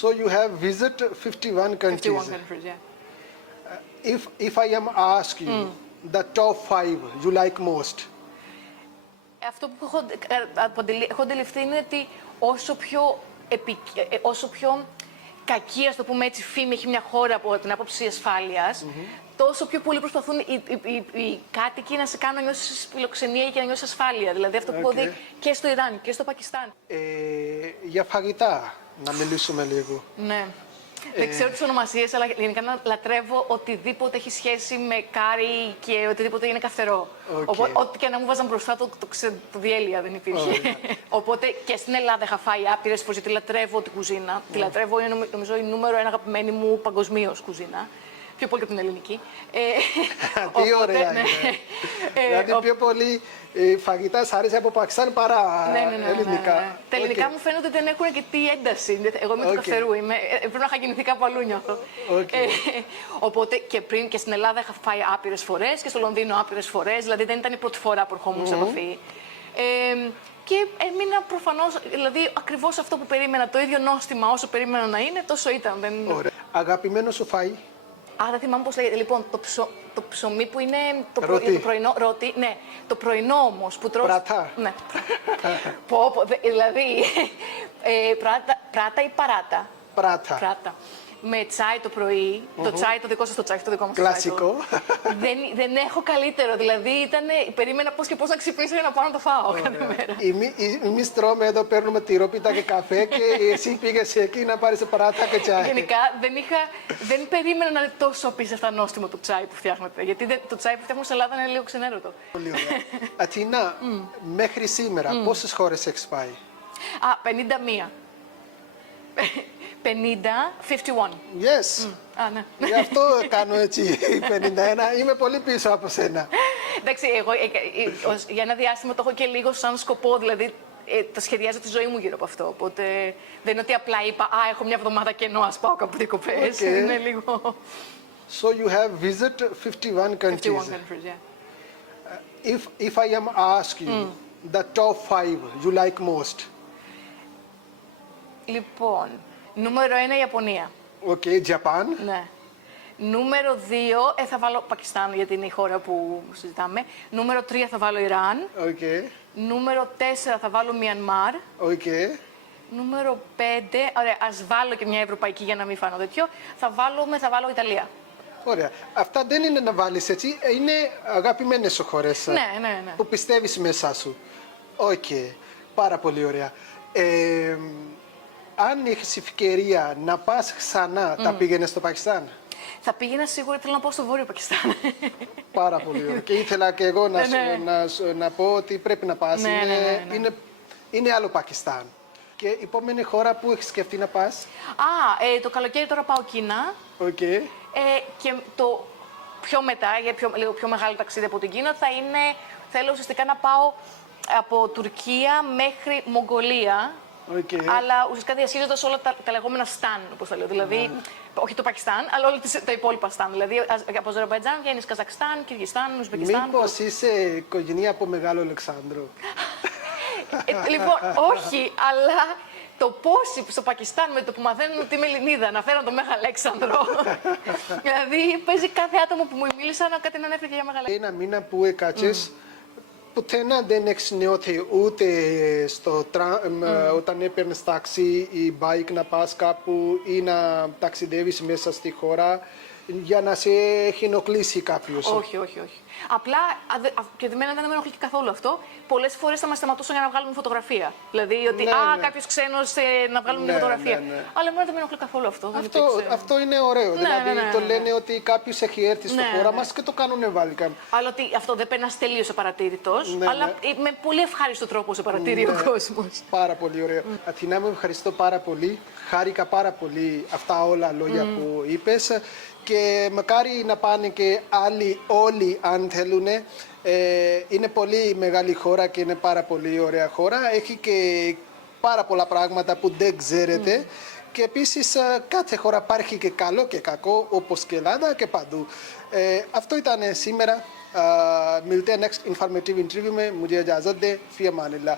So you have visited 51 countries. 51 countries, yeah. If I am ask you the top 5 you like most. Αυτό που έχω αντιληφθεί είναι ότι όσο πιο κακή, ας το πούμε έτσι, φήμη έχει μια χώρα από την άποψη ασφάλειας, τόσο πιο πολύ προσπαθούν οι κάτοικοι να σε κάνουν να νιώσεις φιλοξενία και να νιώσεις ασφάλεια. Δηλαδή αυτό που έχω δει και στο Ιράν και στο Πακιστάν. Για φαγητά να μιλήσουμε λίγο. Ναι. Δεν ξέρω τις ονομασίες, αλλά γενικά λατρεύω οτιδήποτε έχει σχέση με κάρι και οτιδήποτε είναι καυτερό. Οπότε, ό,τι και να μου βάζαν μπροστά, το διέλυα, δεν υπήρχε. Οπότε και στην Ελλάδα είχα φάει άπειρες φορές, γιατί λατρεύω την κουζίνα. Τη λατρεύω, είναι νομίζω η νούμερο 1 αγαπημένη μου παγκοσμίως κουζίνα. Πιο πολύ από την ελληνική. Τι ωραία είναι. Δηλαδή πιο πολύ φαγητά σ' άρεσε από Πακιστάν παρά ελληνικά. Τα ελληνικά μου φαίνεται ότι δεν έχουν και τι ένταση. Εγώ είμαι του καυτερού, πρέπει να είχα γεννηθεί κάπου αλλού, νιώθω. Οπότε και πριν και στην Ελλάδα είχα φάει άπειρες φορές και στο Λονδίνο άπειρες φορές, δηλαδή δεν ήταν η πρώτη φορά που ερχόμουν σε επαφή. Και έμεινα προφανώς, δηλαδή ακριβώς αυτό που περίμενα, το ίδιο νόστιμα όσο περίμενα να είναι, τόσο ήταν. Ωραία. Αγαπημένο σου φαΐ. Δεν θυμάμαι πώς λέγεται. Λοιπόν, το ψωμί που είναι το πρωινό, ρώτι, ναι. Το πρωινό όμως που τρως... Πρατά. Ναι. Δηλαδή, πράτα ή παράτα. Πράτα. Με τσάι το πρωί, το τσάι το δικό σας το τσάι, το δικό μας κλασικό. Δεν έχω καλύτερο, δηλαδή περίμενα πώς και πώς να ξυπνήσω για να πάω να το φάω κάθε μέρα. Εμείς τρώμε εδώ, παίρνουμε τυρόπιτα και καφέ και εσύ πήγες εκεί να πάρεις πράτα και τσάι. Γενικά δεν περίμενα να είναι τόσο απίστευτα νόστιμο το τσάι που φτιάχνετε, γιατί το τσάι που φτιάχνουμε στην Ελλάδα είναι λίγο ξενέρωτο. Πολύ ωραία. Αθηνά, μέχρι σήμερα πόσες χώρες έχεις πάει? 51. 51. Yes. Ναι. Γι' αυτό κάνω έτσι 51. Είμαι πολύ πίσω από σένα. Εντάξει, εγώ για ένα διάστημα το έχω και λίγο σαν σκοπό, δηλαδή το σχεδιάζω τη ζωή μου γύρω από αυτό. Οπότε δεν είναι ότι απλά είπα, έχω μια εβδομάδα κενό, ας πάω κάπου διακοπές. Είναι λίγο... So you have visited 51 countries. 51 countries, yeah. If I am ask you the top 5 you like most. Λοιπόν, νούμερο 1 Ιαπωνία. Japan. Ναι. Νούμερο 2 θα βάλω Πακιστάν, γιατί είναι η χώρα που συζητάμε. Νούμερο 3 θα βάλω Ιράν. Νούμερο 4 θα βάλω Μιανμάρ. Νούμερο 5, ωραία, ας βάλω και μια ευρωπαϊκή για να μην φάνω τέτοιο. Θα βάλω Ιταλία. Ωραία. Αυτά δεν είναι να βάλεις έτσι, είναι αγαπημένες χώρες. Ναι. Που πιστεύεις μέσα σου. Πάρα πολύ ωραία. Αν έχεις ευκαιρία να πας ξανά, θα πήγαινες στο Πακιστάν? Θα πήγαινα σίγουρα, θέλω να πάω στο Βόρειο Πακιστάν. Πάρα πολύ ωραία. Και ήθελα και εγώ να πω ότι πρέπει να πας. Είναι άλλο Πακιστάν. Και η επόμενη χώρα που έχεις σκεφτεί να πας? Το καλοκαίρι τώρα πάω Κίνα. Και το πιο μετά, για λίγο πιο μεγάλο ταξίδι από την Κίνα, θέλω ουσιαστικά να πάω από Τουρκία μέχρι Μογγολία. Αλλά ουσιαστικά διασχίζοντας όλα τα λεγόμενα σταν, όπως τα λέω. Δηλαδή, όχι το Πακιστάν, αλλά όλα τα υπόλοιπα σταν. Δηλαδή, από Αζερμπαϊτζάν βγαίνεις Καζακστάν, Κυργιστάν, Ουσμπεκιστάν. Μήπως είσαι οικογένεια από Μεγάλο Αλεξάνδρο? Λοιπόν, όχι, αλλά το πόσοι στο Πακιστάν με το που μαθαίνουν ότι είμαι Ελληνίδα να φέραν τον Μέγα Αλέξανδρο. Δηλαδή, παίζει κάθε άτομο που μου μίλησα να κάτι να ανέφερε για Μέγα Αλέξανδρο. Ένα μήνα που έκατσες, πουθενά δεν έχεις νιώθει ούτε όταν έπαιρνες ταξί ή bike να πας κάπου ή να ταξιδεύεις μέσα στη χώρα για να σε έχει ενοχλήσει κάποιος? Όχι. Απλά, και εμένα δεν με ενοχλεί καθόλου αυτό. Πολλές φορές θα μας σταματούσαν για να βγάλουμε φωτογραφία. Δηλαδή, ότι κάποιος ξένος να βγάλουμε μια φωτογραφία. Αλλά εμένα δεν με ενοχλεί καθόλου αυτό. Αυτό είναι ωραίο. Δηλαδή, το λένε ότι κάποιος έχει έρθει στη χώρα μας και το κάνουν welcome. Αλλά ότι αυτό δεν περνάς τελείως απαρατήρητος, αλλά με πολύ ευχάριστο τρόπο σε παρατηρεί ο κόσμος. Πάρα πολύ ωραίο. Αθηνά, με ευχαριστώ πάρα πολύ. Χάρηκα πάρα πολύ αυτά όλα λόγια που είπες. Και μακάρι να πάνε και άλλοι όλοι αν θέλουν. Είναι πολύ μεγάλη χώρα και είναι πάρα πολύ ωραία χώρα. Έχει και πάρα πολλά πράγματα που δεν ξέρετε. Και επίσης κάθε χώρα υπάρχει και καλό και κακό, όπως και Ελλάδα και παντού. Αυτό ήταν σήμερα. मिलते हैं next informative interview में। मुझे इजाज़त दें। फ़ी अमान अल्लाह।